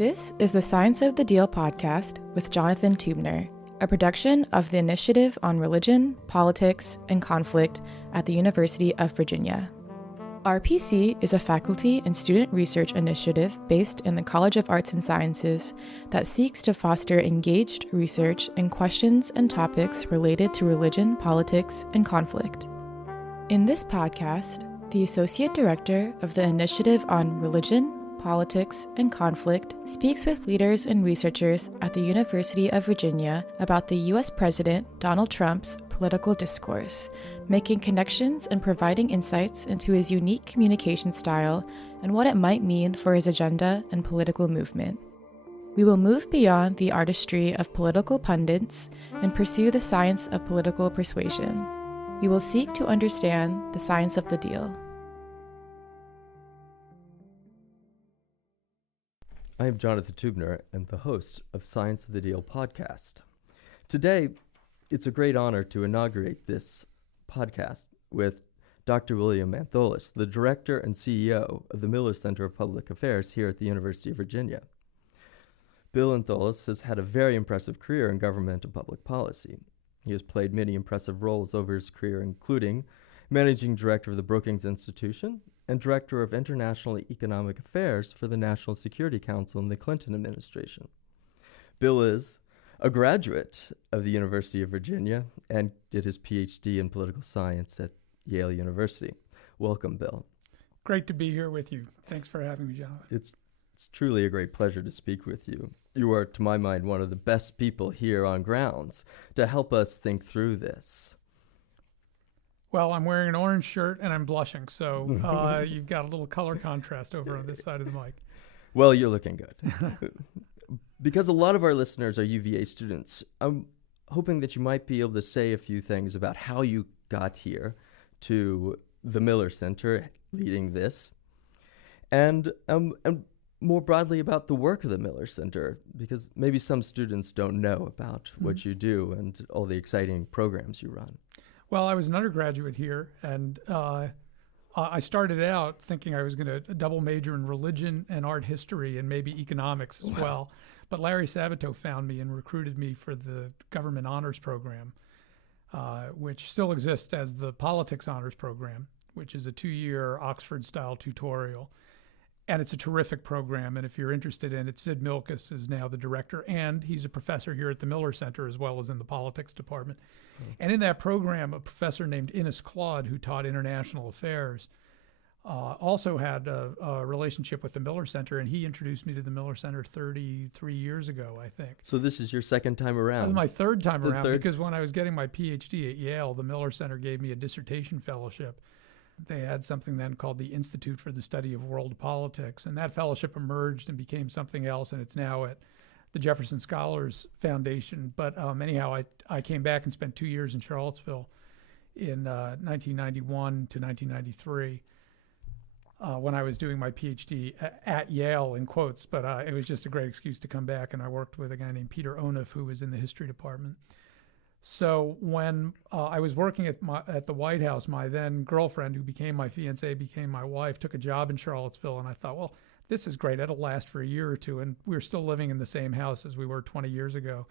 This is the Science of the Deal podcast with Jonathan Tubner, a production of the Initiative on Religion, Politics, and Conflict at the University of Virginia. RPC is a faculty and student research initiative based in the College of Arts and Sciences that seeks to foster engaged research in questions and topics related to religion, politics, and conflict. In this podcast, the Associate Director of the Initiative on Religion, Politics, and Conflict speaks with leaders and researchers at the University of Virginia about the U.S. President Donald Trump's political discourse, making connections and providing insights into his unique communication style and what it might mean for his agenda and political movement. We will move beyond the artistry of political pundits and pursue the science of political persuasion. We will seek to understand the science of the deal. I am Jonathan Tubner and the host of Science of the Deal podcast. Today, it's a great honor to inaugurate this podcast with Dr. William Antholis, the Director and CEO of the Miller Center of Public Affairs here at the University of Virginia. Bill Antholis has had a very impressive career in government and public policy. He has played many impressive roles over his career, including Managing Director of the Brookings Institution and Director of International Economic Affairs for the National Security Council in the Clinton administration. Bill is a graduate of the University of Virginia and did his PhD in political science at Yale University. Welcome, Bill. Great to be here with you. Thanks for having me, Jonathan. It's truly a great pleasure to speak with you. You are, to my mind, one of the best people here on grounds to help us think through this. Well, I'm wearing an orange shirt and I'm blushing, so you've got a little color contrast over on this side of the mic. Well, you're looking good. Because a lot of our listeners are UVA students, I'm hoping that you might be able to say a few things about how you got here to the Miller Center leading this, and more broadly about the work of the Miller Center, because maybe some students don't know about what you do and all the exciting programs you run. Well, I was an undergraduate here, and I started out thinking I was going to double major in religion and art history and maybe economics as well. But Larry Sabato found me and recruited me for the government honors program, which still exists as the politics honors program, which is a 2-year Oxford-style tutorial. And it's a terrific program, and if you're interested in it, Sid Milkus is now the director, and he's a professor here at the Miller Center as well as in the politics department. And in that program, a professor named Innes Claude, who taught international affairs, also had a relationship with the Miller Center, and he introduced me to the Miller Center 33 years ago, I think. So this is your second time around? This is my third time around, because when I was getting my PhD at Yale, the Miller Center gave me a dissertation fellowship. They had something then called the Institute for the Study of World Politics, and that fellowship emerged and became something else, and it's now at the Jefferson Scholars Foundation. But anyhow, I came back and spent 2 years in Charlottesville in 1991 to 1993 when I was doing my PhD at Yale, in quotes, but it was just a great excuse to come back, and I worked with a guy named Peter Onuf, who was in the history department. So when I was working at the White House, my then girlfriend, who became my fiancée, became my wife, took a job in Charlottesville, and I thought, well, this is great. It'll last for a year or two, and we were still living in the same house as we were 20 years ago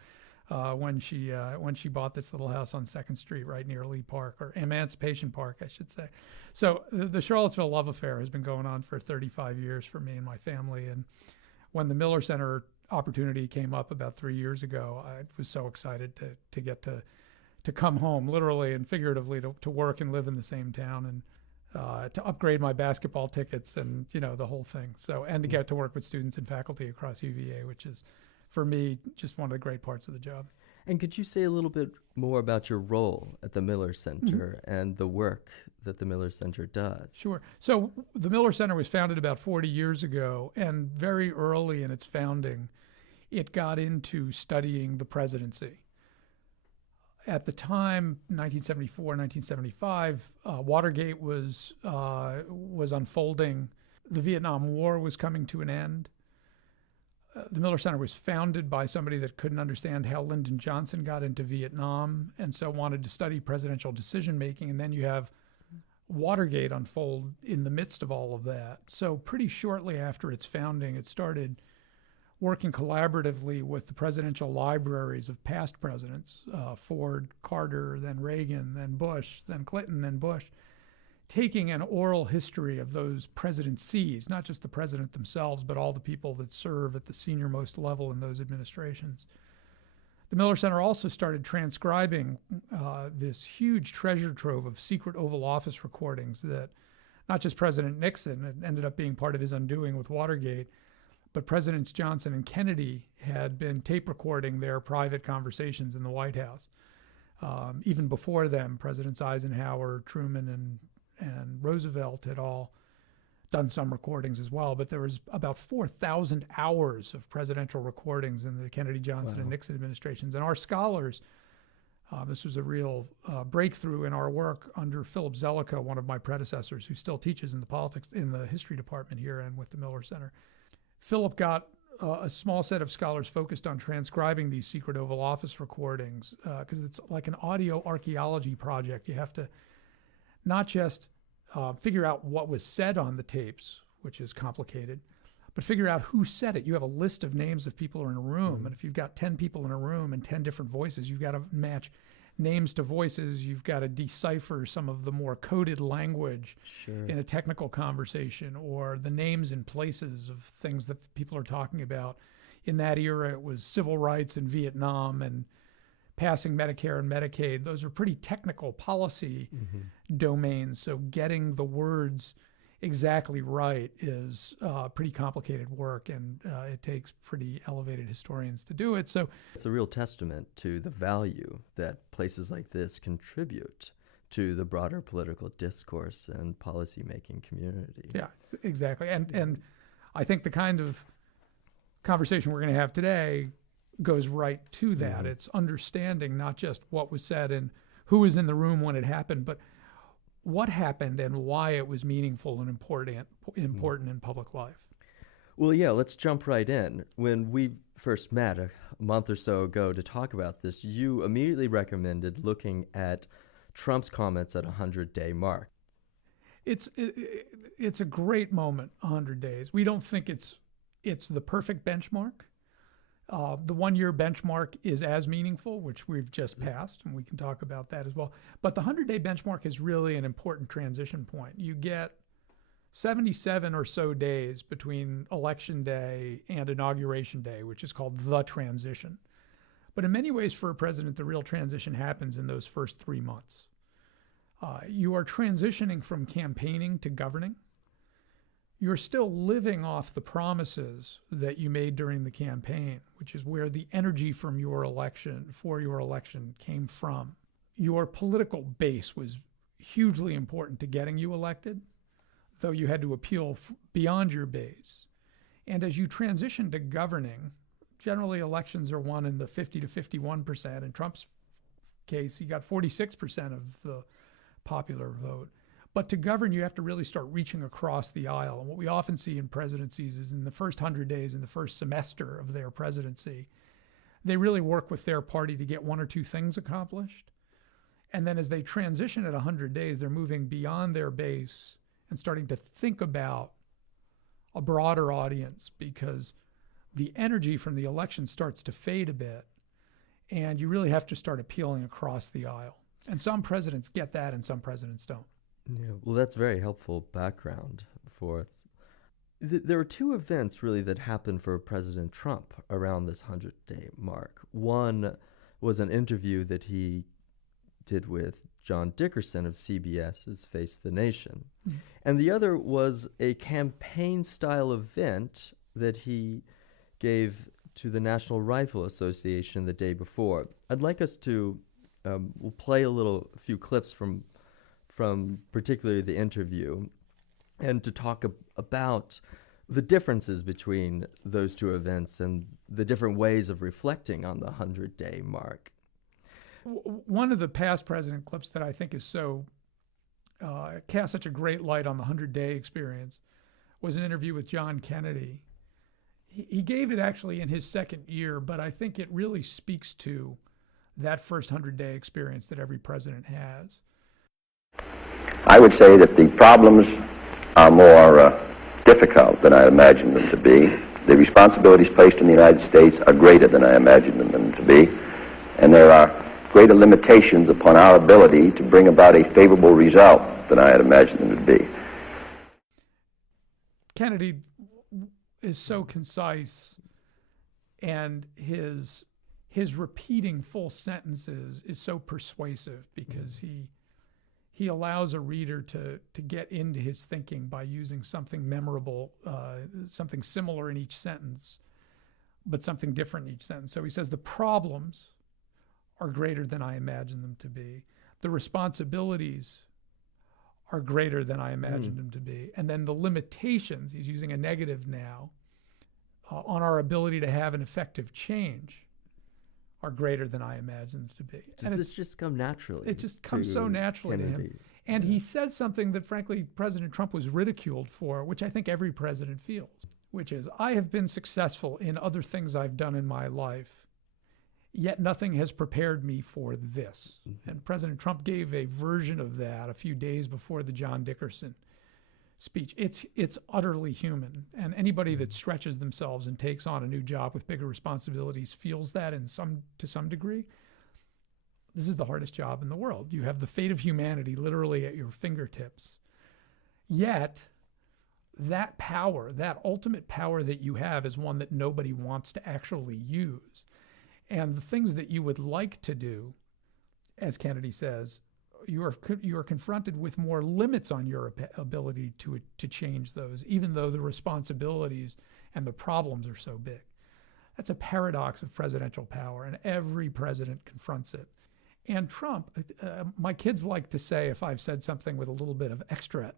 when she bought this little house on 2nd Street right near Lee Park, or Emancipation Park, I should say. So the Charlottesville love affair has been going on for 35 years for me and my family, and when the Miller Center opportunity came up about 3 years ago, I was so excited to get to come home, literally and figuratively, to work and live in the same town, and to upgrade my basketball tickets and the whole thing. So, and to get to work with students and faculty across UVA, which is for me just one of the great parts of the job. And could you say a little bit more about your role at the Miller Center and the work that the Miller Center does? Sure. So the Miller Center was founded about 40 years ago, and very early in its founding, it got into studying the presidency. At the time, 1974, 1975, Watergate was unfolding. The Vietnam War was coming to an end. The Miller Center was founded by somebody that couldn't understand how Lyndon Johnson got into Vietnam, and so wanted to study presidential decision-making. And then you have Watergate unfold in the midst of all of that. So pretty shortly after its founding, it started working collaboratively with the presidential libraries of past presidents, Ford, Carter, then Reagan, then Bush, then Clinton, then Bush, taking an oral history of those presidencies, not just the president themselves, but all the people that serve at the senior-most level in those administrations. The Miller Center also started transcribing this huge treasure trove of secret Oval Office recordings that not just President Nixon, it ended up being part of his undoing with Watergate, but Presidents Johnson and Kennedy had been tape recording their private conversations in the White House. Even before them, Presidents Eisenhower, Truman, and Roosevelt had all done some recordings as well, but there was about 4,000 hours of presidential recordings in the Kennedy, Johnson, and Nixon administrations. And our scholars, this was a real breakthrough in our work under Philip Zellicoe, one of my predecessors, who still teaches in the history department here and with the Miller Center. Philip got a small set of scholars focused on transcribing these secret Oval Office recordings because it's like an audio archaeology project. You have to not just figure out what was said on the tapes, which is complicated, but figure out who said it. You have a list of names of people who are in a room, and if you've got 10 people in a room and 10 different voices, you've got to match names to voices. You've got to decipher some of the more coded language in a technical conversation, or the names and places of things that people are talking about. In that era, it was civil rights in Vietnam and passing Medicare and Medicaid. Those are pretty technical policy domains. So getting the words exactly right is pretty complicated work, and it takes pretty elevated historians to do it. So it's a real testament to the value that places like this contribute to the broader political discourse and policymaking community. Yeah, exactly. And I think the kind of conversation we're going to have today goes right to that. It's understanding not just what was said and who was in the room when it happened, but what happened and why it was meaningful and important in public life. Well, yeah, let's jump right in. When we first met a month or so ago to talk about this, you immediately recommended looking at Trump's comments at 100-day mark. It's a great moment, 100 days. We don't think it's the perfect benchmark. The one-year benchmark is as meaningful, which we've just passed, and we can talk about that as well. But the 100-day benchmark is really an important transition point. You get 77 or so days between Election Day and Inauguration Day, which is called the transition. But in many ways, for a president, the real transition happens in those first 3 months. You are transitioning from campaigning to governing. You're still living off the promises that you made during the campaign, which is where the energy from your election, for your election, came from. Your political base was hugely important to getting you elected, though you had to appeal beyond your base. And as you transition to governing, generally elections are won in the 50 to 51%. In Trump's case, he got 46% of the popular vote. But to govern, you have to really start reaching across the aisle. And what we often see in presidencies is in the first 100 days, in the first semester of their presidency, they really work with their party to get one or two things accomplished. And then as they transition at 100 days, they're moving beyond their base and starting to think about a broader audience, because the energy from the election starts to fade a bit. And you really have to start appealing across the aisle. And some presidents get that and some presidents don't. Yeah, well, that's very helpful background for us. There were two events really that happened for President Trump around this 100-day mark. One was an interview that he did with John Dickerson of CBS's Face the Nation. Mm-hmm. And the other was a campaign-style event that he gave to the National Rifle Association the day before. I'd like us to we'll play a few clips from particularly the interview, and to talk about the differences between those two events and the different ways of reflecting on the 100-day mark. One of the past president clips that I think is cast such a great light on the 100-day experience was an interview with John Kennedy. He gave it actually in his second year, but I think it really speaks to that first 100-day experience that every president has. I would say that the problems are more difficult than I imagined them to be. The responsibilities placed in the United States are greater than I imagined them to be, and there are greater limitations upon our ability to bring about a favorable result than I had imagined them to be. Kennedy is so concise, and his repeating full sentences is so persuasive because he allows a reader to get into his thinking by using something memorable, something similar in each sentence, but something different in each sentence. So he says the problems are greater than I imagined them to be. The responsibilities are greater than I imagined them to be. And then the limitations, he's using a negative now, on our ability to have an effective change are greater than I imagined to be. Does this just come naturally? It just comes so naturally to him. And he says something that, frankly, President Trump was ridiculed for, which I think every president feels, which is, I have been successful in other things I've done in my life, yet nothing has prepared me for this. And President Trump gave a version of that a few days before the John Dickerson speech. It's utterly human, and anybody that stretches themselves and takes on a new job with bigger responsibilities feels that to some degree. This is the hardest job in the world. You have the fate of humanity literally at your fingertips. Yet, that power, that ultimate power that you have, is one that nobody wants to actually use. And the things that you would like to do, as Kennedy says, you are confronted with more limits on your ability to change those, even though the responsibilities and the problems are so big. That's a paradox of presidential power, and every president confronts it. And Trump, my kids like to say, if I've said something with a little bit of extra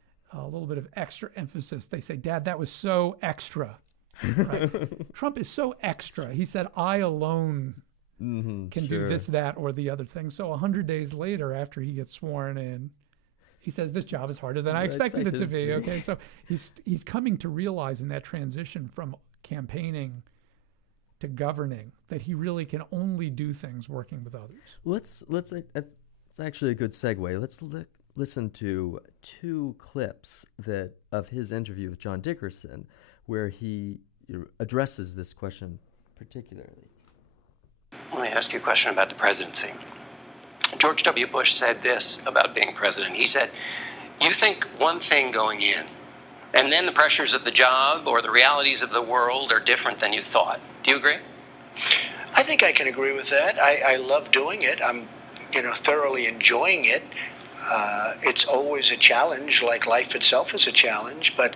emphasis, they say, "Dad, that was so extra." Right? Trump is so extra. He said, "I alone can do this, that, or the other thing." So 100 days later, after he gets sworn in, he says, "This job is harder than I expected it to be." Okay, so he's coming to realize in that transition from campaigning to governing that he really can only do things working with others. Let's that's actually a good segue. Let's listen to two clips of his interview with John Dickerson, where he addresses this question particularly. Let me ask you a question about the presidency. George W. Bush said this about being president. He said, "You think one thing going in, and then the pressures of the job or the realities of the world are different than you thought." Do you agree? I think I can agree with that. I love doing it. I'm, thoroughly enjoying it. It's always a challenge, like life itself is a challenge, but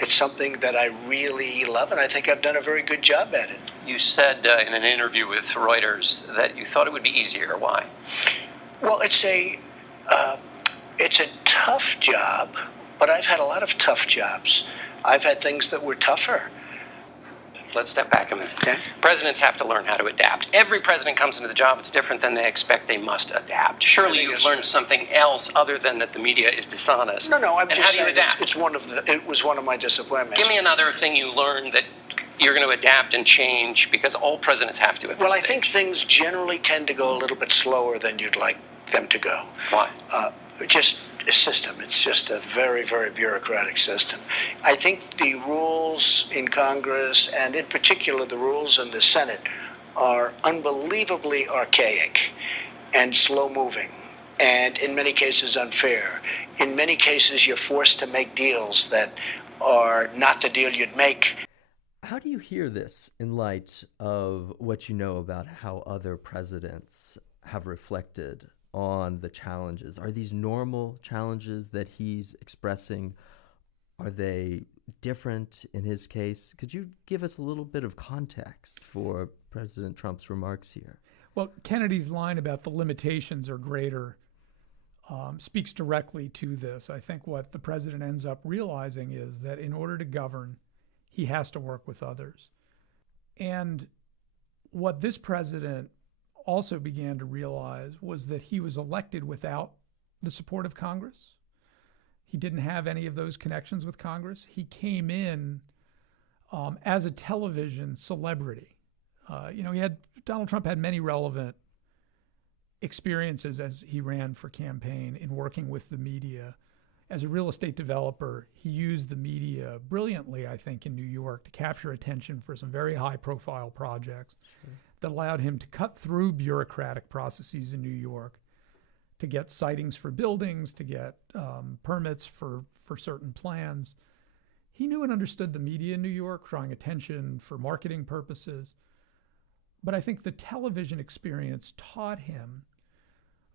it's something that I really love, and I think I've done a very good job at it. You said in an interview with Reuters that you thought it would be easier. Why? Well, it's a tough job, but I've had a lot of tough jobs. I've had things that were tougher. Let's step back a minute. Okay. Presidents have to learn how to adapt. Every president comes into the job, it's different than they expect. They must adapt. Surely you've learned something else other than that the media is dishonest. No, I'm and just how do you saying adapt? it was one of my disappointments. Give me another thing you learned that you're going to adapt and change, because all presidents have to at this Well, I stage. think things generally tend to go a little bit slower than you'd like them to go. Why? Just a system. It's just a very, very bureaucratic system. I think the rules in Congress, and in particular the rules in the Senate, are unbelievably archaic and slow-moving, and in many cases unfair. In many cases, you're forced to make deals that are not the deal you'd make. How do you hear this in light of what you know about how other presidents have reflected on the challenges? Are these normal challenges that he's expressing? Are they different in his case? Could you give us a little bit of context for President Trump's remarks here? Well, Kennedy's line about the limitations are greater speaks directly to this. I think what the president ends up realizing is that in order to govern, he has to work with others. And what this president also began to realize was that he was elected without the support of Congress. He didn't have any of those connections with Congress. He came in as a television celebrity. Donald Trump had many relevant experiences as he ran for campaign in working with the media as a real estate developer, he used the media brilliantly, I think, in New York to capture attention for some very high-profile projects that allowed him to cut through bureaucratic processes in New York, to get sightings for buildings, to get permits for certain plans. He knew and understood the media in New York, drawing attention for marketing purposes. But I think the television experience taught him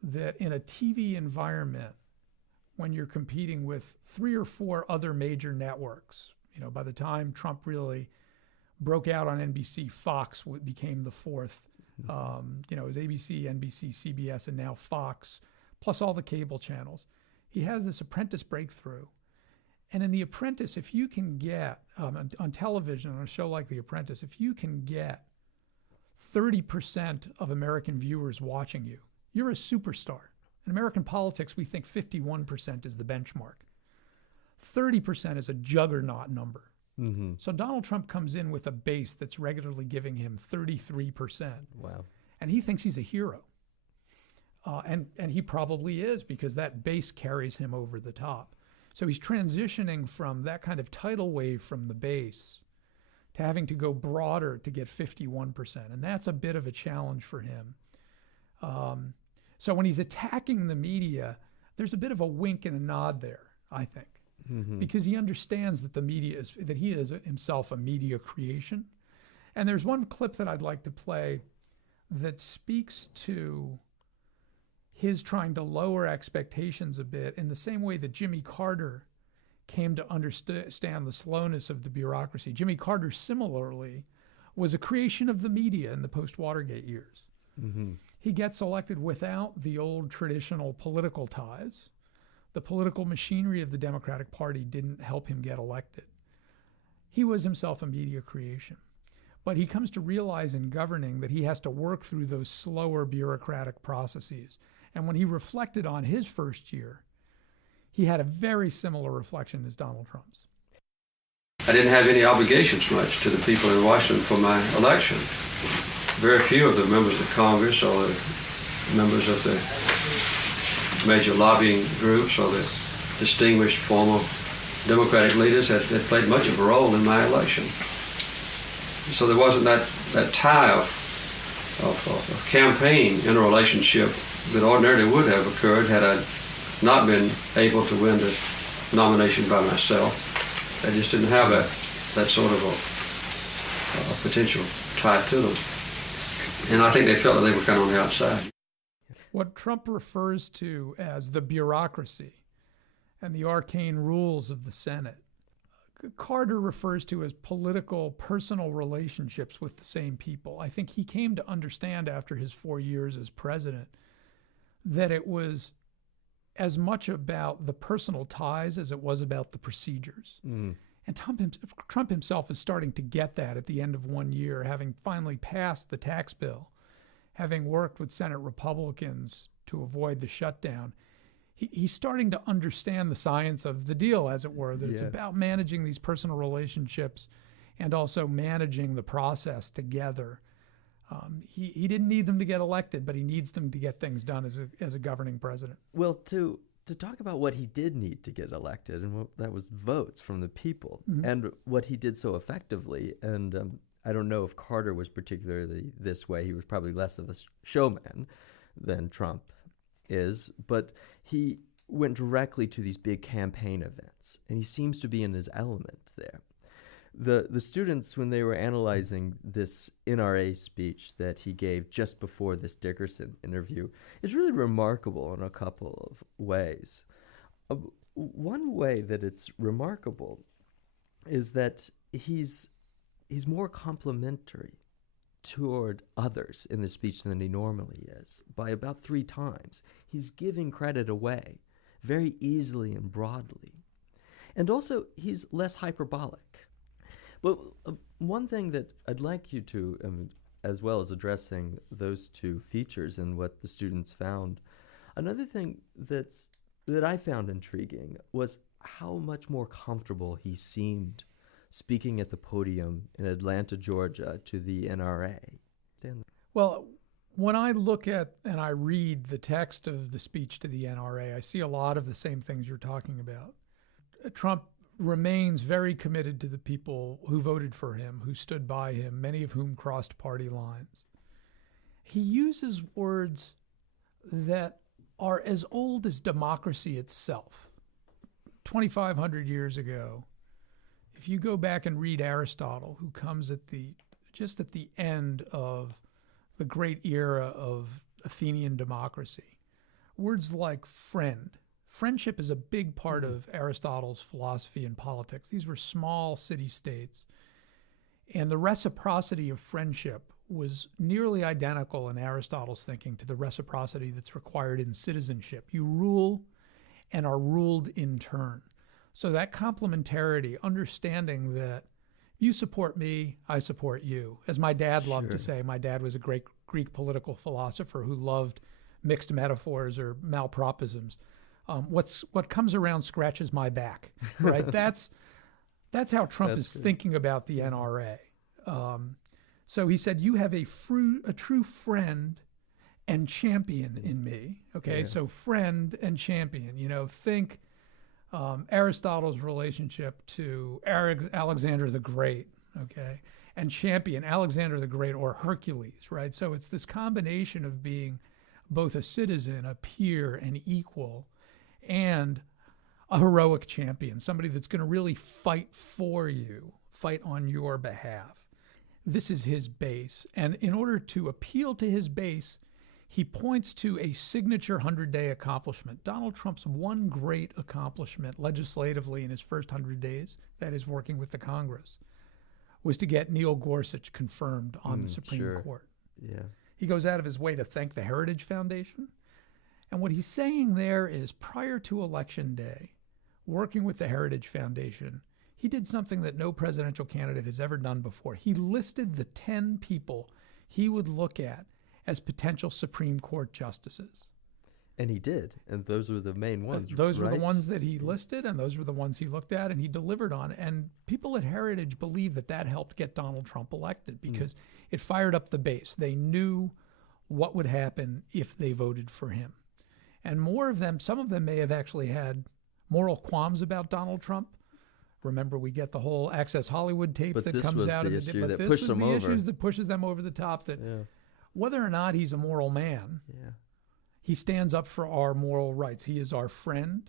that in a TV environment, when you're competing with 3 or 4 other major networks, by the time Trump really broke out on NBC, Fox became the fourth. It was ABC, NBC, CBS, and now Fox, plus all the cable channels. He has this Apprentice breakthrough. And in The Apprentice, if you can get, on television, on a show like The Apprentice, if you can get 30% of American viewers watching you, you're a superstar. In American politics, we think 51% is the benchmark. 30% is a juggernaut number. Mm-hmm. So Donald Trump comes in with a base that's regularly giving him 33%. Wow. And he thinks he's a hero. And he probably is, because that base carries him over the top. So he's transitioning from that kind of tidal wave from the base to having to go broader to get 51%. And that's a bit of a challenge for him. So when he's attacking the media, there's a bit of a wink and a nod there, I think, because he understands that that he is himself a media creation. And there's one clip that I'd like to play that speaks to his trying to lower expectations a bit in the same way that Jimmy Carter came to understand the slowness of the bureaucracy. Jimmy Carter, similarly, was a creation of the media in the post-Watergate years. Mm-hmm. He gets elected without the old traditional political ties. The political machinery of the Democratic Party didn't help him get elected. He was himself a media creation. But he comes to realize in governing that he has to work through those slower bureaucratic processes. And when he reflected on his first year, he had a very similar reflection as Donald Trump's. I didn't have any obligations much to the people in Washington for my election. Very few of the members of Congress or the members of the major lobbying groups or the distinguished former Democratic leaders had played much of a role in my election. So there wasn't that tie of campaign interrelationship that ordinarily would have occurred had I not been able to win the nomination by myself. I just didn't have that sort of a potential tie to them. And I think they felt that they were kind of on the outside. What Trump refers to as the bureaucracy and the arcane rules of the Senate, Carter refers to as political, personal relationships with the same people. I think he came to understand after his 4 years as president that it was as much about the personal ties as it was about the procedures. Mm. And Trump himself is starting to get that at the end of 1 year, having finally passed the tax bill, having worked with Senate Republicans to avoid the shutdown. He's starting to understand the science of the deal, as it were, that it's about managing these personal relationships and also managing the process together. He didn't need them to get elected, but he needs them to get things done as a governing president. Well, to talk about what he did need to get elected, and that was votes from the people, and what he did so effectively. And I don't know if Carter was particularly this way. He was probably less of a showman than Trump is, but he went directly to these big campaign events, and he seems to be in his element there. The students, when they were analyzing this NRA speech that he gave just before this Dickerson interview, is really remarkable in a couple of ways. One way that it's remarkable is that he's more complimentary toward others in the speech than he normally is, by about 3 times. He's giving credit away very easily and broadly. And also, he's less hyperbolic. But one thing that I'd like you to, as well as addressing those 2 features and what the students found, another thing that I found intriguing was how much more comfortable he seemed speaking at the podium in Atlanta, Georgia, to the NRA. Stanley. Well, When I look at and I read the text of the speech to the NRA, I see a lot of the same things you're talking about. Trump remains very committed to the people who voted for him, who stood by him, many of whom crossed party lines. He uses words that are as old as democracy itself. 2,500 years ago, if you go back and read Aristotle, who comes just at the end of the great era of Athenian democracy, words like friend. Friendship is a big part of Aristotle's philosophy and politics. These were small city-states, and the reciprocity of friendship was nearly identical in Aristotle's thinking to the reciprocity that's required in citizenship. You rule and are ruled in turn. So that complementarity, understanding that you support me, I support you. As my dad loved to say, my dad was a great Greek political philosopher who loved mixed metaphors or malapropisms. What comes around scratches my back, right? That's how Trump is thinking about the NRA. So he said, you have a true friend and champion in me. Okay, so friend and champion. Think Aristotle's relationship to Alexander the Great. Okay, and champion, Alexander the Great or Hercules, right? So it's this combination of being both a citizen, a peer, an equal, and a heroic champion, somebody that's going to really fight for you, fight on your behalf. This is his base. And in order to appeal to his base, he points to a signature 100-day accomplishment. Donald Trump's one great accomplishment legislatively in his first 100 days, that is working with the Congress, was to get Neil Gorsuch confirmed on the Supreme Court. Yeah. He goes out of his way to thank the Heritage Foundation. And what he's saying there is, prior to Election Day, working with the Heritage Foundation, he did something that no presidential candidate has ever done before. He listed the 10 people he would look at as potential Supreme Court justices. And he did. And those were the main ones, Those were the ones that he listed, and those were the ones he looked at and he delivered on. And people at Heritage believe that helped get Donald Trump elected because it fired up the base. They knew what would happen if they voted for him. And more of them, some of them may have actually had moral qualms about Donald Trump. Remember, we get the whole Access Hollywood tape that comes out of the issue that this pushed was them the over. issues that pushes them over the top. That whether or not he's a moral man, he stands up for our moral rights. He is our friend.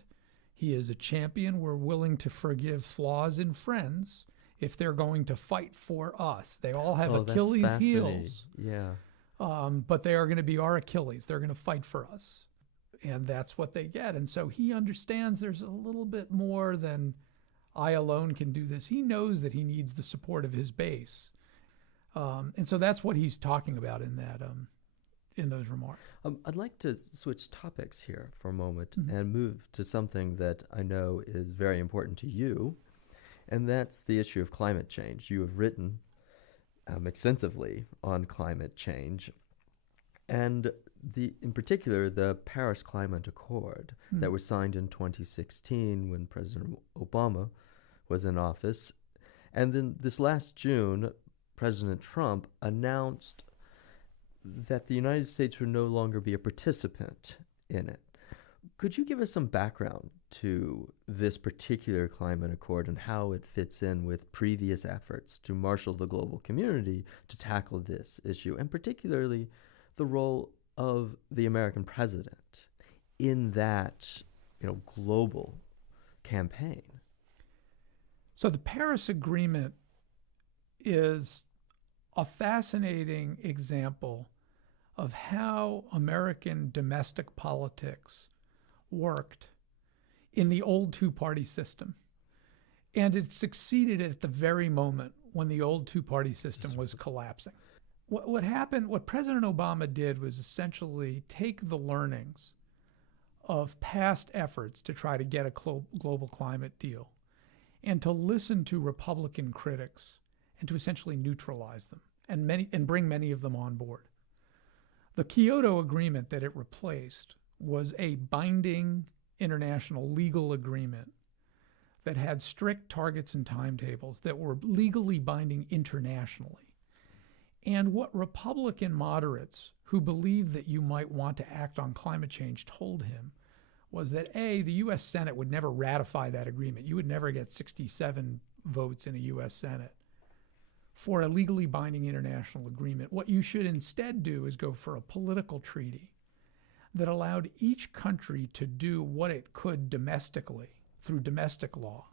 He is a champion. We're willing to forgive flaws in friends if they're going to fight for us. They all have Achilles heels. Yeah. But they are going to be our Achilles. They're going to fight for us. And that's what they get. And so he understands there's a little bit more than I alone can do this. He knows that he needs the support of his base. And so that's what he's talking about in that in those remarks. I'd like to switch topics here for a moment and move to something that I know is very important to you, and that's the issue of climate change. You have written extensively on climate change, and in particular, the Paris Climate Accord that was signed in 2016 when President Obama was in office. And then this last June, President Trump announced that the United States would no longer be a participant in it. Could you give us some background to this particular climate accord and how it fits in with previous efforts to marshal the global community to tackle this issue, and particularly the role of the American president in that, global campaign? So the Paris Agreement is a fascinating example of how American domestic politics worked in the old two-party system. And it succeeded at the very moment when the old two-party system was collapsing. What happened, what President Obama did was essentially take the learnings of past efforts to try to get a global climate deal and to listen to Republican critics and to essentially neutralize them and bring many of them on board. The Kyoto Agreement that it replaced was a binding international legal agreement that had strict targets and timetables that were legally binding internationally. And what Republican moderates who believed that you might want to act on climate change told him was that A, the U.S. Senate would never ratify that agreement. You would never get 67 votes in a U.S. Senate for a legally binding international agreement. What you should instead do is go for a political treaty that allowed each country to do what it could domestically through domestic law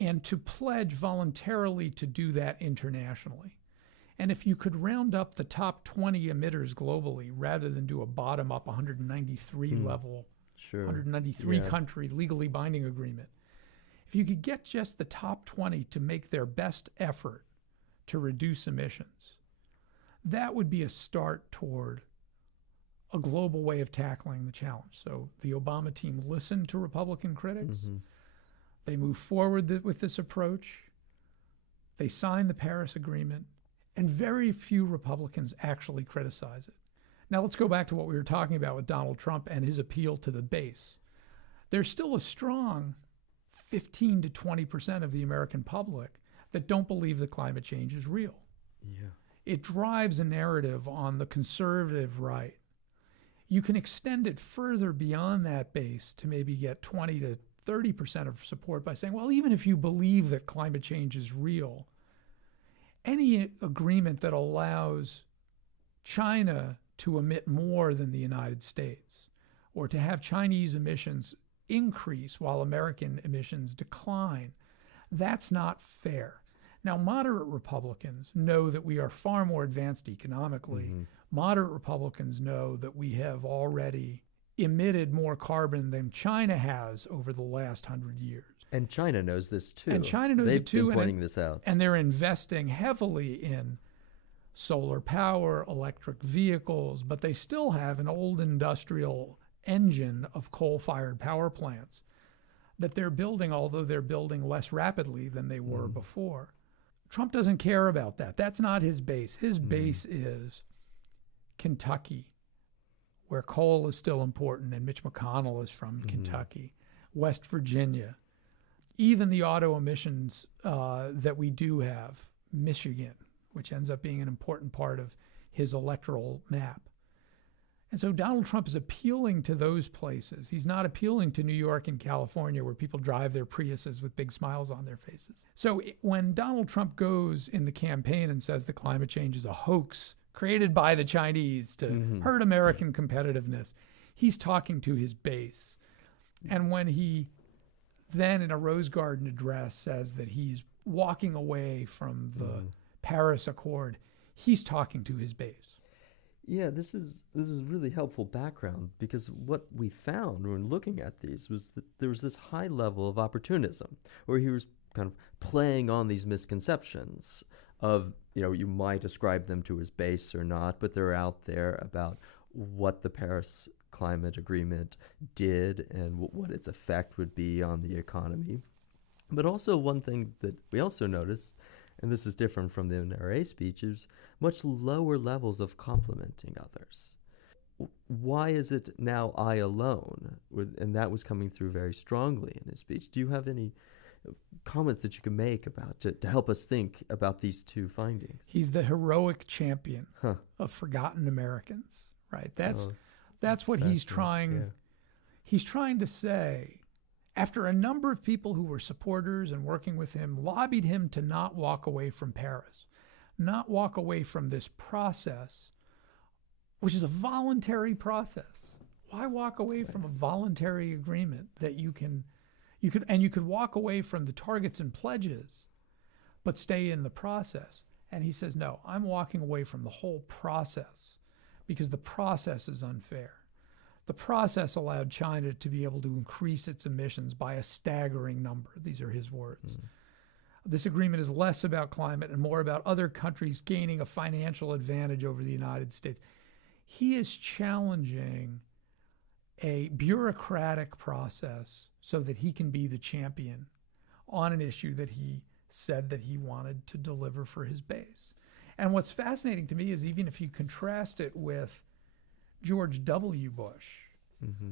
and to pledge voluntarily to do that internationally. And if you could round up the top 20 emitters globally rather than do a bottom-up 193 level, 193 country legally binding agreement, if you could get just the top 20 to make their best effort to reduce emissions, that would be a start toward a global way of tackling the challenge. So the Obama team listened to Republican critics. They moved forward with this approach. They signed the Paris Agreement, and very few Republicans actually criticize it. Now let's go back to what we were talking about with Donald Trump and his appeal to the base. There's still a strong 15 to 20% of the American public that don't believe that climate change is real. It drives a narrative on the conservative right. You can extend it further beyond that base to maybe get 20 to 30% of support by saying, well, even if you believe that climate change is real, any agreement that allows China to emit more than the United States, or to have Chinese emissions increase while American emissions decline, that's not fair. Now, moderate Republicans know that we are far more advanced economically. Moderate Republicans know that we have already emitted more carbon than China has over the last 100 years. And China knows this too. And China knows They've it too. Been pointing this out. And they're investing heavily in solar power, electric vehicles, but they still have an old industrial engine of coal-fired power plants that they're building, although they're building less rapidly than they were before. Trump doesn't care about that. That's not his base. His base is Kentucky, where coal is still important, and Mitch McConnell is from Kentucky, West Virginia, even the auto emissions that we do have, Michigan, which ends up being an important part of his electoral map. And so Donald Trump is appealing to those places. He's not appealing to New York and California, where people drive their Priuses with big smiles on their faces. So when Donald Trump goes in the campaign and says that climate change is a hoax created by the Chinese to hurt American competitiveness, he's talking to his base. And when he then in a Rose Garden address says that he's walking away from the Paris Accord, he's talking to his base. Yeah, this is really helpful background, because what we found when looking at these was that there was this high level of opportunism, where he was kind of playing on these misconceptions of, you might ascribe them to his base or not, but they're out there about what the Paris Climate Agreement did and what its effect would be on the economy. But also one thing that we also noticed, and this is different from the NRA speech, is much lower levels of complimenting others. Why is it now I alone? And that was coming through very strongly in his speech. Do you have any comments that you can make about to help us think about these two findings? He's the heroic champion of forgotten Americans, right? That's what he's trying. Yeah. He's trying to say, after a number of people who were supporters and working with him lobbied him to not walk away from Paris, not walk away from this process, which is a voluntary process. Why walk away from a voluntary agreement that you could walk away from the targets and pledges, but stay in the process? And he says, no, I'm walking away from the whole process because the process is unfair. The process allowed China to be able to increase its emissions by a staggering number. These are his words. This agreement is less about climate and more about other countries gaining a financial advantage over the United States. He is challenging a bureaucratic process so that he can be the champion on an issue that he said that he wanted to deliver for his base. And what's fascinating to me is, even if you contrast it with George W. Bush,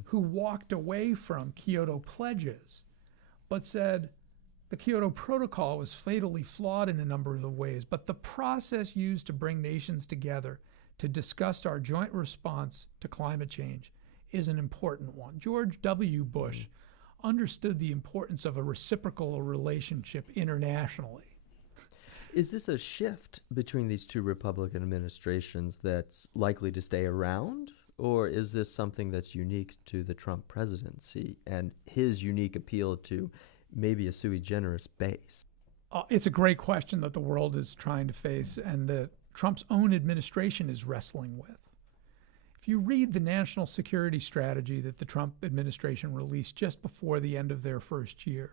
who walked away from Kyoto pledges, but said the Kyoto Protocol was fatally flawed in a number of ways, but the process used to bring nations together to discuss our joint response to climate change is an important one. George W. Bush understood the importance of a reciprocal relationship internationally. Is this a shift between these two Republican administrations that's likely to stay around? Or is this something that's unique to the Trump presidency and his unique appeal to maybe a sui generis base? It's a great question that the world is trying to face and that Trump's own administration is wrestling with. If you read the national security strategy that the Trump administration released just before the end of their first year,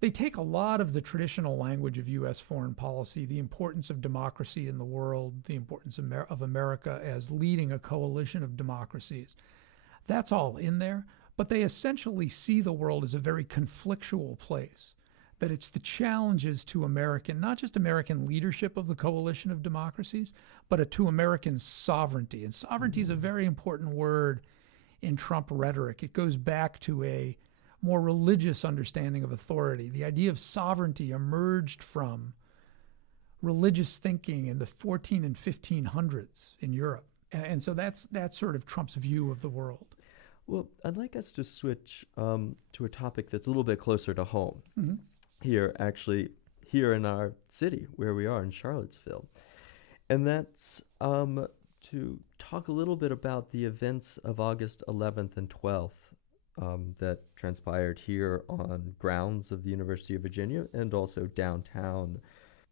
they take a lot of the traditional language of U.S. foreign policy, the importance of democracy in the world, the importance of America as leading a coalition of democracies. That's all in there, but they essentially see the world as a very conflictual place, that it's the challenges to American, not just American leadership of the coalition of democracies, but to American sovereignty. And sovereignty is a very important word in Trump rhetoric. It goes back to a more religious understanding of authority. The idea of sovereignty emerged from religious thinking in the 14 and 1500s in Europe. And so that's sort of Trump's view of the world. Well, I'd like us to switch to a topic that's a little bit closer to home. Here in our city, where we are in Charlottesville. And that's to talk a little bit about the events of August 11th and 12th that transpired here on grounds of the University of Virginia and also downtown.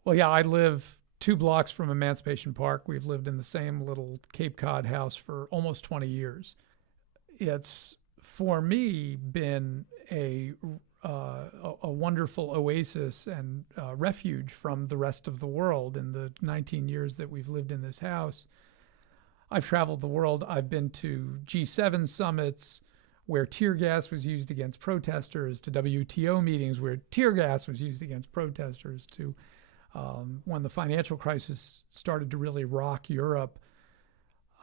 Well, yeah, I live 2 blocks from Emancipation Park. We've lived in the same little Cape Cod house for almost 20 years. It's, for me, been a wonderful oasis and refuge from the rest of the world in the 19 years that we've lived in this house. I've traveled the world. I've been to G7 summits where tear gas was used against protesters, to WTO meetings where tear gas was used against protesters, to when the financial crisis started to really rock Europe.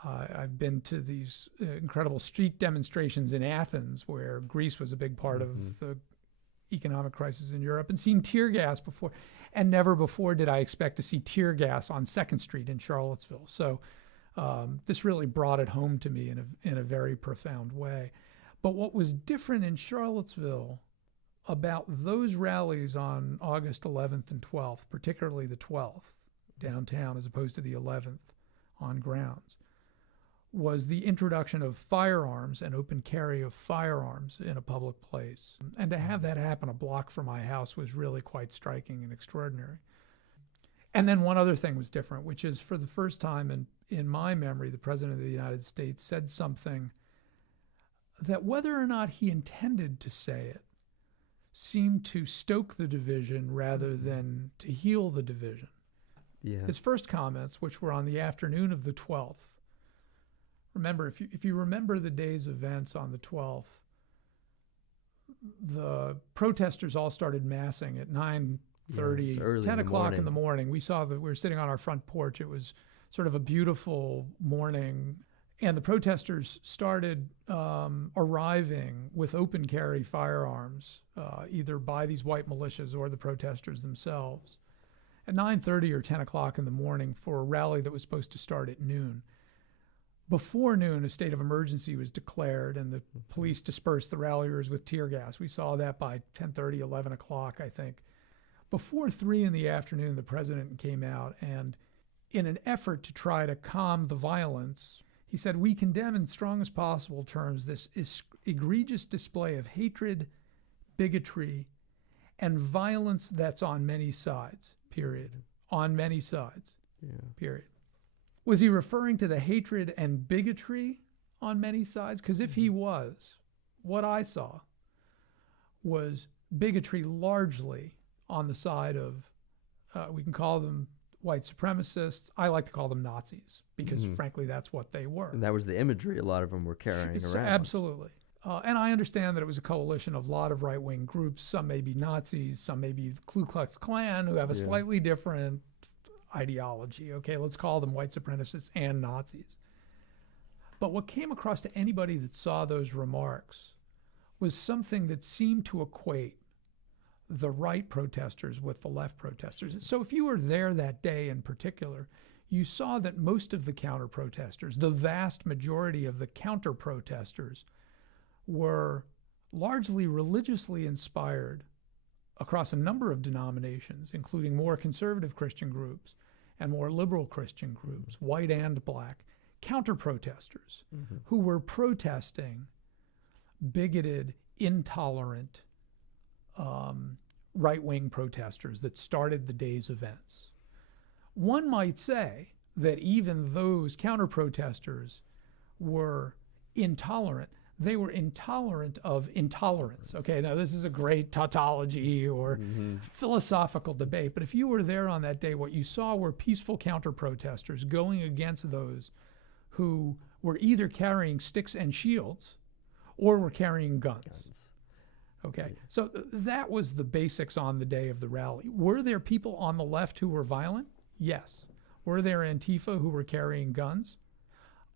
I've been to these incredible street demonstrations in Athens where Greece was a big part of the economic crisis in Europe, and seen tear gas before. And never before did I expect to see tear gas on 2nd Street in Charlottesville. So this really brought it home to me in a very profound way. But what was different in Charlottesville about those rallies on August 11th and 12th, particularly the 12th downtown as opposed to the 11th on grounds, was the introduction of firearms and open carry of firearms in a public place. And to have that happen a block from my house was really quite striking and extraordinary. And then one other thing was different, which is for the first time in my memory, the President of the United States said something that, whether or not he intended to say it, seemed to stoke the division rather than to heal the division. Yeah. His first comments, which were on the afternoon of the 12th, remember, if you remember the day's events on the 12th, the protesters all started massing at 9:30, 10 o'clock in the morning. We saw that we were sitting on our front porch. It was sort of a beautiful morning. And the protesters started arriving with open carry firearms, either by these white militias or the protesters themselves, at 9:30 or 10 o'clock in the morning for a rally that was supposed to start at noon. Before noon, a state of emergency was declared, and the police dispersed the ralliers with tear gas. We saw that by 10:30, 11 o'clock, I think. Before 3 in the afternoon, the president came out, and in an effort to try to calm the violence, he said, "We condemn in strongest possible terms this egregious display of hatred, bigotry, and violence that's on many sides, period. On many sides, period." Was he referring to the hatred and bigotry on many sides? Because if he was, what I saw was bigotry largely on the side of, we can call them white supremacists. I like to call them Nazis because, frankly, that's what they were. And that was the imagery a lot of them were carrying around. Absolutely. And I understand that it was a coalition of a lot of right-wing groups. Some may be Nazis, some may be the Ku Klux Klan, who have a slightly different ideology. Okay, let's call them white supremacists and Nazis. But what came across to anybody that saw those remarks was something that seemed to equate the right protesters with the left protesters. So if you were there that day in particular, you saw that most of the counter-protesters, the vast majority of the counter-protesters, were largely religiously inspired across a number of denominations, including more conservative Christian groups and more liberal Christian groups, white and black, counter-protesters who were protesting bigoted, intolerant, right-wing protesters that started the day's events. One might say that even those counter-protesters were intolerant. They were intolerant of intolerance. Okay, now this is a great tautology or philosophical debate, but if you were there on that day, what you saw were peaceful counter-protesters going against those who were either carrying sticks and shields or were carrying guns. Okay, so that was the basics on the day of the rally. Were there people on the left who were violent? Yes. Were there Antifa who were carrying guns?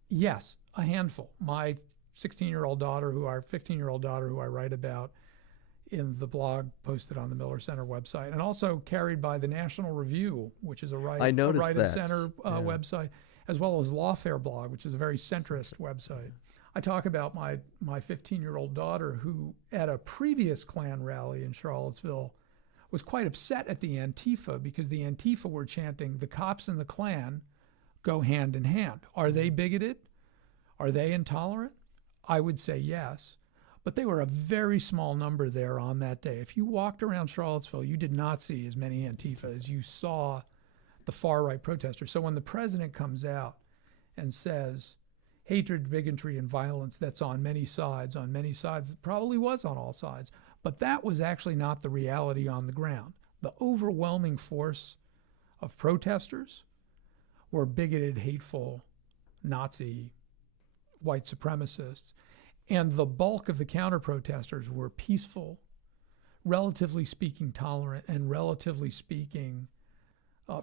Yes, a handful. My 15-year-old daughter who I write about in the blog posted on the Miller Center website, and also carried by the National Review, which is a right of center website, as well as Lawfare blog, which is a very centrist website. I talk about my 15-year-old daughter who, at a previous Klan rally in Charlottesville, was quite upset at the Antifa because the Antifa were chanting, "The cops and the Klan go hand in hand." Are they bigoted? Are they intolerant? I would say yes, but they were a very small number there on that day. If you walked around Charlottesville, you did not see as many Antifa as you saw the far-right protesters. So when the president comes out and says, hatred, bigotry, and violence, that's on many sides, it probably was on all sides, but that was actually not the reality on the ground. The overwhelming force of protesters were bigoted, hateful, Nazi, white supremacists, and the bulk of the counter-protesters were peaceful, relatively speaking tolerant, and relatively speaking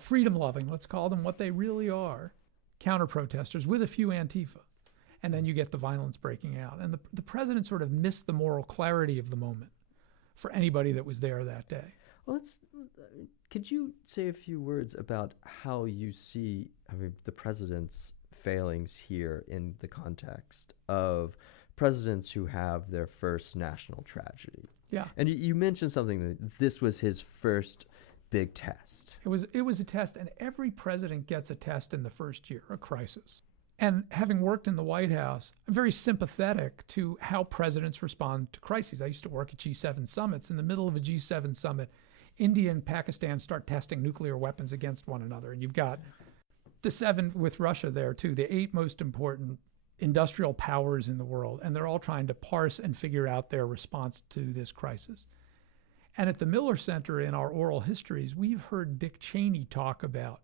freedom-loving, let's call them what they really are, counter-protesters with a few Antifa. And then you get the violence breaking out. And the president sort of missed the moral clarity of the moment for anybody that was there that day. Well, could you say a few words about how you see the president's failings here in the context of presidents who have their first national tragedy? Yeah. And you mentioned something that this was his first big test. It was a test, and every president gets a test in the first year, a crisis. And having worked in the White House, I'm very sympathetic to how presidents respond to crises. I used to work at G7 summits. In the middle of a G7 summit, India and Pakistan start testing nuclear weapons against one another. And you've got the 7 with Russia there too, the 8 most important industrial powers in the world. And they're all trying to parse and figure out their response to this crisis. And at the Miller Center in our oral histories, we've heard Dick Cheney talk about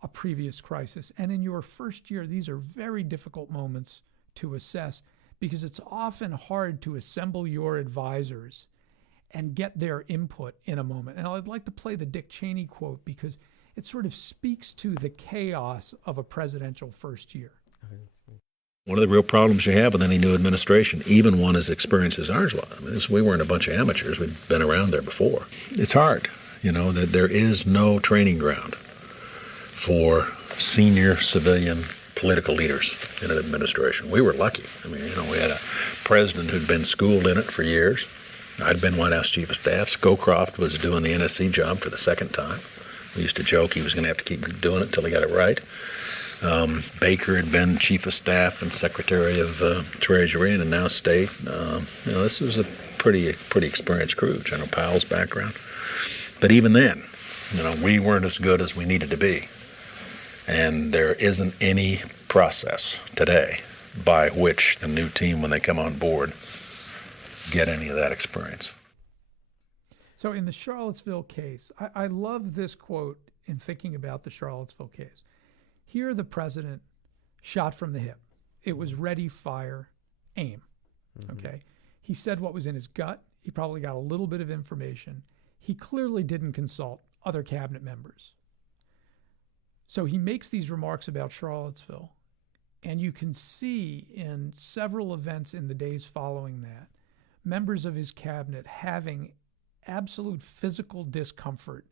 a previous crisis. And in your first year, these are very difficult moments to assess because it's often hard to assemble your advisors and get their input in a moment. And I'd like to play the Dick Cheney quote because it sort of speaks to the chaos of a presidential first year. One of the real problems you have with any new administration, even one as experienced as ours was, we weren't a bunch of amateurs. We'd been around there before. It's hard, that there is no training ground for senior civilian political leaders in an administration. We were lucky. We had a president who'd been schooled in it for years. I'd been White House Chief of Staff. Scowcroft was doing the NSC job for the second time. We used to joke he was going to have to keep doing it until he got it right. Baker had been Chief of Staff and Secretary of Treasury and now State. This was a pretty experienced crew, General Powell's background. But even then, we weren't as good as we needed to be. And there isn't any process today by which the new team, when they come on board, get any of that experience. So in the Charlottesville case, I love this quote in thinking about the Charlottesville case. Here the president shot from the hip. It was ready, fire, aim. Okay. He said what was in his gut. He probably got a little bit of information. He clearly didn't consult other cabinet members. So he makes these remarks about Charlottesville, and you can see in several events in the days following that, members of his cabinet having absolute physical discomfort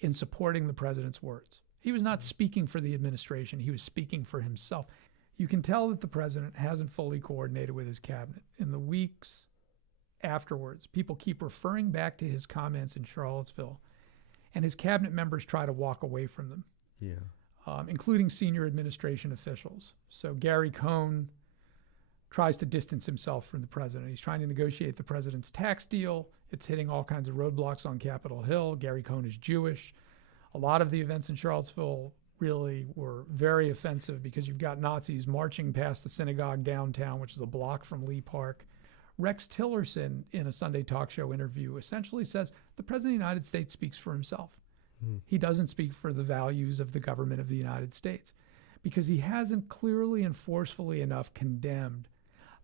in supporting the president's words. He was not speaking for the administration. He was speaking for himself. You can tell that the president hasn't fully coordinated with his cabinet. In the weeks afterwards, people keep referring back to his comments in Charlottesville, and his cabinet members try to walk away from them, including senior administration officials. So Gary Cohn tries to distance himself from the president. He's trying to negotiate the president's tax deal. It's hitting all kinds of roadblocks on Capitol Hill. Gary Cohn is Jewish. A lot of the events in Charlottesville really were very offensive because you've got Nazis marching past the synagogue downtown, which is a block from Lee Park. Rex Tillerson, in a Sunday talk show interview, essentially says the President of the United States speaks for himself. He doesn't speak for the values of the government of the United States because he hasn't clearly and forcefully enough condemned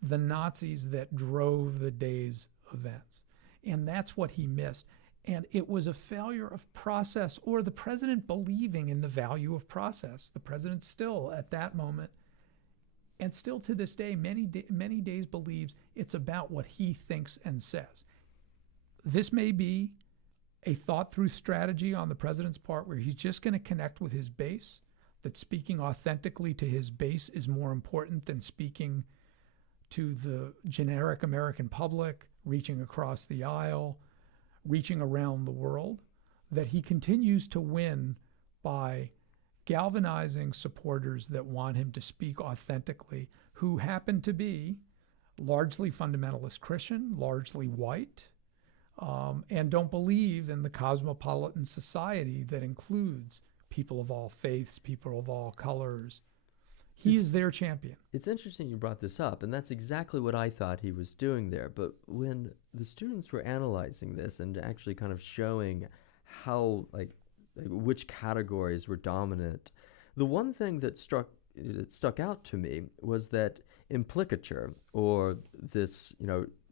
the Nazis that drove the day's events. And that's what he missed. And it was a failure of process, or the president believing in the value of process. The president still, at that moment, and still to this day, many days believes it's about what he thinks and says. This may be a thought-through strategy on the president's part where he's just going to connect with his base, that speaking authentically to his base is more important than speaking to the generic American public, reaching across the aisle, reaching around the world, that he continues to win by galvanizing supporters that want him to speak authentically, who happen to be largely fundamentalist Christian, largely white, and don't believe in the cosmopolitan society that includes people of all faiths, people of all colors. He is their champion. It's interesting you brought this up, and that's exactly what I thought he was doing there. But when the students were analyzing this and actually kind of showing how, like which categories were dominant, the one thing that stuck out to me was that implicature, or this,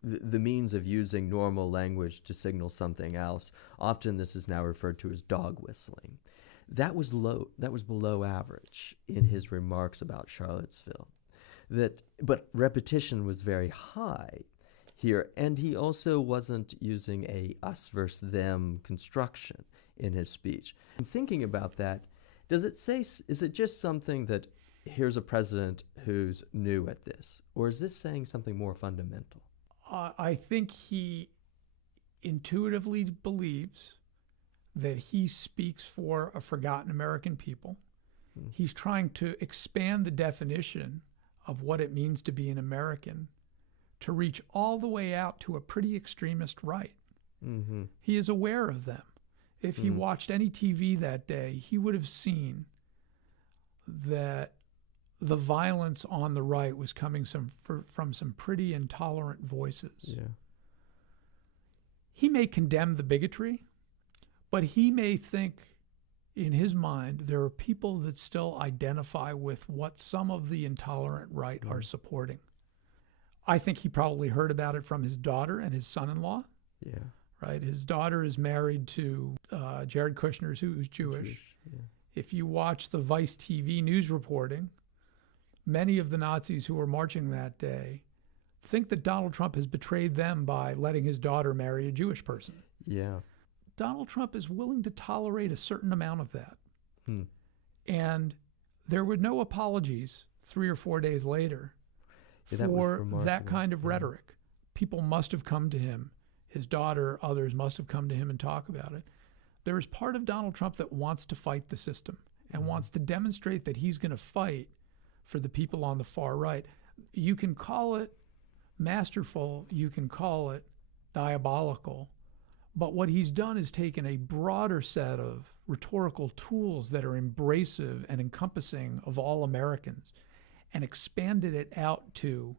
the means of using normal language to signal something else. Often this is now referred to as dog whistling. That was low. That was below average in his remarks about Charlottesville. But repetition was very high here, and he also wasn't using a us versus them construction in his speech. And thinking about that, is it just something that here's a president who's new at this, or is this saying something more fundamental? I think he intuitively believes that he speaks for a forgotten American people. He's trying to expand the definition of what it means to be an American to reach all the way out to a pretty extremist right. He is aware of them. If he watched any TV that day, he would have seen that the violence on the right was coming from some pretty intolerant voices. Yeah. He may condemn the bigotry, but he may think in his mind there are people that still identify with what some of the intolerant right are supporting. I think he probably heard about it from his daughter and his son-in-law. Yeah. Right? His daughter is married to Jared Kushner, who's Jewish. Yeah. If you watch the Vice TV news reporting, many of the Nazis who were marching that day think that Donald Trump has betrayed them by letting his daughter marry a Jewish person. Yeah. Donald Trump is willing to tolerate a certain amount of that. And there were no apologies 3 or 4 days later for that kind of rhetoric. People must have come to him. His daughter, others must have come to him and talk about it. There is part of Donald Trump that wants to fight the system and wants to demonstrate that he's going to fight for the people on the far right. You can call it masterful, you can call it diabolical, but what he's done is taken a broader set of rhetorical tools that are embracive and encompassing of all Americans and expanded it out to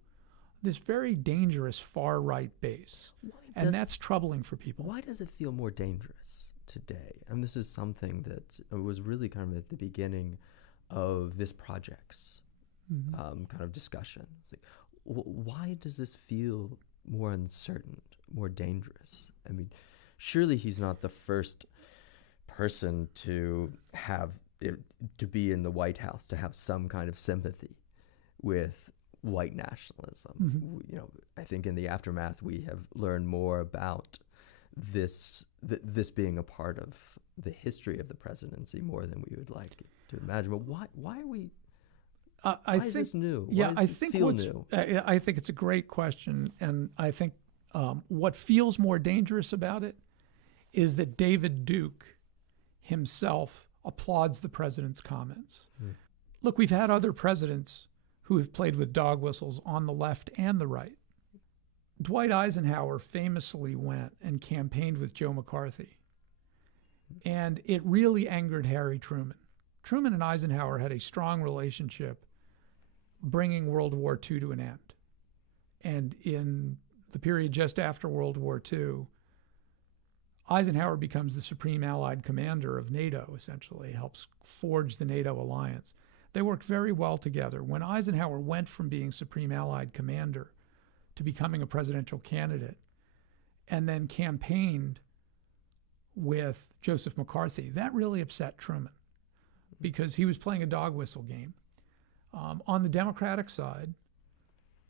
this very dangerous far-right base. And that's troubling for people. Why does it feel more dangerous today? And this is something that was really kind of at the beginning of this project's kind of discussion. It's like, why does this feel more uncertain, more dangerous? I mean, surely he's not the first person to be in the White House, to have some kind of sympathy with white nationalism. I think in the aftermath we have learned more about this being a part of the history of the presidency more than we would like to imagine. But why are we? Why is this new? Yeah, I think new? I think it's a great question, and I think what feels more dangerous about it is that David Duke himself applauds the president's comments. Look, we've had other presidents who have played with dog whistles on the left and the right. Dwight Eisenhower famously went and campaigned with Joe McCarthy, and it really angered Harry Truman. Truman and Eisenhower had a strong relationship bringing World War II to an end. And in the period just after World War II, Eisenhower becomes the supreme Allied commander of NATO, essentially, helps forge the NATO alliance. They worked very well together. When Eisenhower went from being supreme Allied commander to becoming a presidential candidate, and then campaigned with Joseph McCarthy, that really upset Truman because he was playing a dog whistle game. On the Democratic side,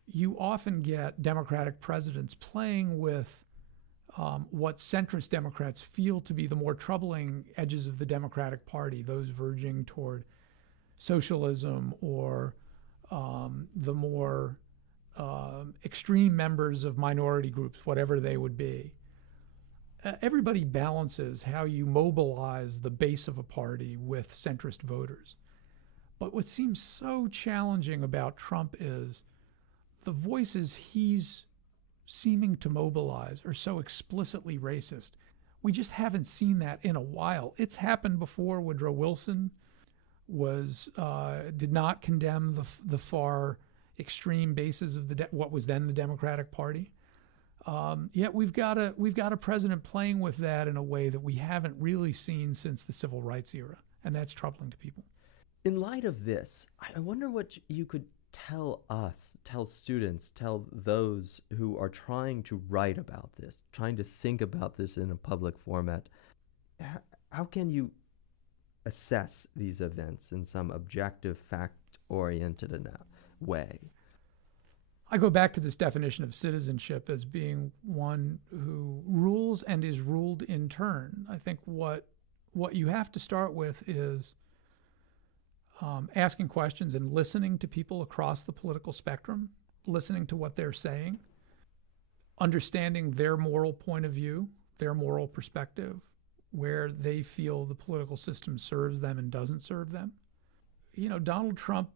you often get Democratic presidents playing with what centrist Democrats feel to be the more troubling edges of the Democratic Party, those verging toward socialism or the more extreme members of minority groups, whatever they would be. Everybody balances how you mobilize the base of a party with centrist voters. But what seems so challenging about Trump is the voices he's seeming to mobilize are so explicitly racist. We just haven't seen that in a while. It's happened before. Woodrow Wilson did not condemn the far extreme bases of what was then the Democratic Party. Yet we've got a president playing with that in a way that we haven't really seen since the civil rights era, and that's troubling to people. In light of this, I wonder what you could tell us, tell students, tell those who are trying to write about this, trying to think about this in a public format. How can you assess these events in some objective, fact-oriented way? I go back to this definition of citizenship as being one who rules and is ruled in turn. I think what you have to start with is asking questions and listening to people across the political spectrum, listening to what they're saying, understanding their moral point of view, their moral perspective, where they feel the political system serves them and doesn't serve them. You know, Donald Trump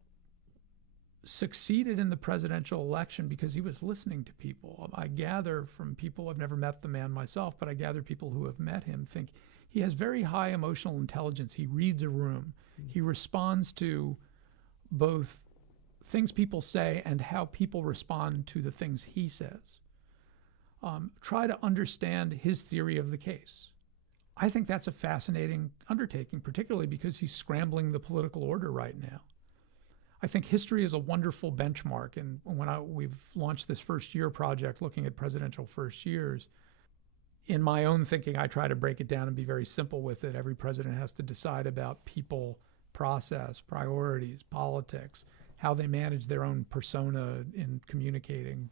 succeeded in the presidential election because he was listening to people. I gather from people, I've never met the man myself, but I gather people who have met him think he has very high emotional intelligence. He reads a room. He responds to both things people say and how people respond to the things he says. Try to understand his theory of the case. I think that's a fascinating undertaking, particularly because he's scrambling the political order right now. I think history is a wonderful benchmark, and when we've launched this first year project looking at presidential first years, in my own thinking, I try to break it down and be very simple with it. Every president has to decide about people, process, priorities, politics, how they manage their own persona in communicating.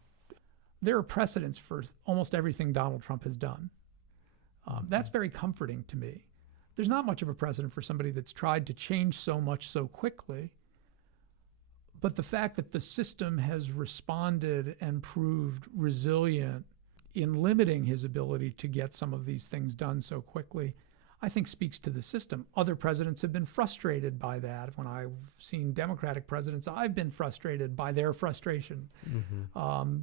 There are precedents for almost everything Donald Trump has done. That's very comforting to me. There's not much of a precedent for somebody that's tried to change so much so quickly. But the fact that the system has responded and proved resilient in limiting his ability to get some of these things done so quickly, I think speaks to the system. Other presidents have been frustrated by that. When I've seen Democratic presidents, I've been frustrated by their frustration. Mm-hmm.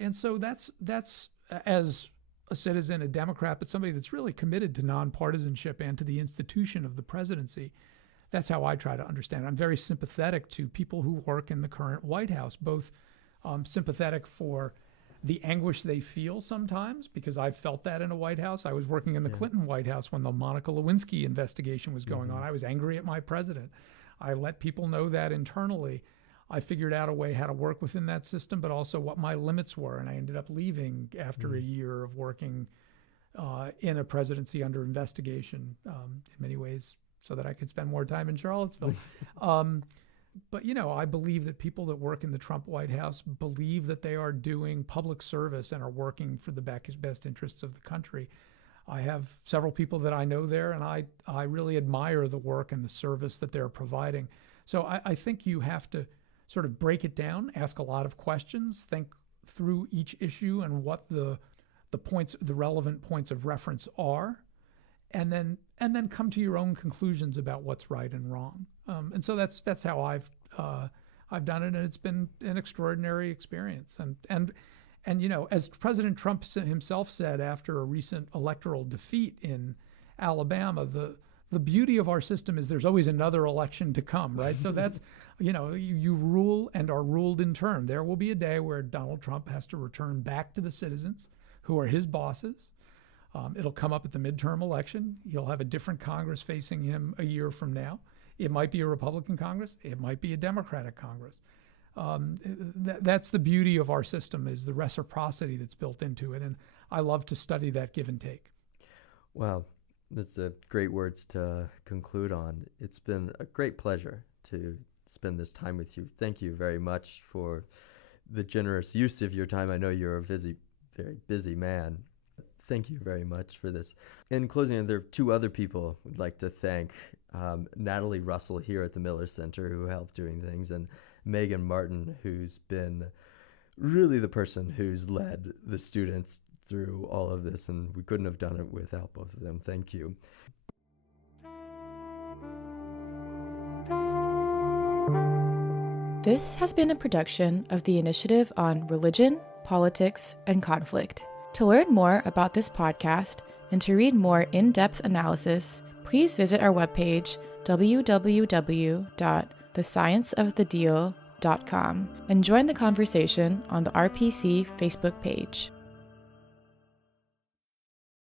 And so that's as a citizen, a Democrat, but somebody that's really committed to nonpartisanship and to the institution of the presidency. That's how I try to understand it. I'm very sympathetic to people who work in the current White House, both sympathetic for the anguish they feel sometimes, because I've felt that in a White House. I was working in the Clinton White House when the Monica Lewinsky investigation was going on. I was angry at my president. I let people know that internally. I figured out a way how to work within that system, but also what my limits were. And I ended up leaving after a year of working in a presidency under investigation in many ways so that I could spend more time in Charlottesville. I believe that people that work in the Trump White House believe that they are doing public service and are working for the best interests of the country. I have several people that I know there, and I really admire the work and the service that they're providing. So I think you have to sort of break it down, ask a lot of questions, think through each issue and what the relevant points of reference are, and then come to your own conclusions about what's right and wrong. And so that's how I've done it, and it's been an extraordinary experience. And as President Trump himself said after a recent electoral defeat in Alabama, the beauty of our system is there's always another election to come, right? So that's, you rule and are ruled in turn. There will be a day where Donald Trump has to return back to the citizens who are his bosses. It'll come up at the midterm election. He'll have a different Congress facing him a year from now. It might be a Republican Congress. It might be a Democratic Congress. That's the beauty of our system, is the reciprocity that's built into it. And I love to study that give and take. Wow, that's great words to conclude on. It's been a great pleasure to spend this time with you. Thank you very much for the generous use of your time. I know you're a very busy man. Thank you very much for this. In closing, there are two other people we'd like to thank. Natalie Russell here at the Miller Center, who helped doing things, and Megan Martin, who's been really the person who's led the students through all of this, and we couldn't have done it without both of them. Thank you. This has been a production of the Initiative on Religion, Politics, and Conflict. To learn more about this podcast and to read more in-depth analysis, please visit our webpage, www.thescienceofthedeal.com, and join the conversation on the RPC Facebook page.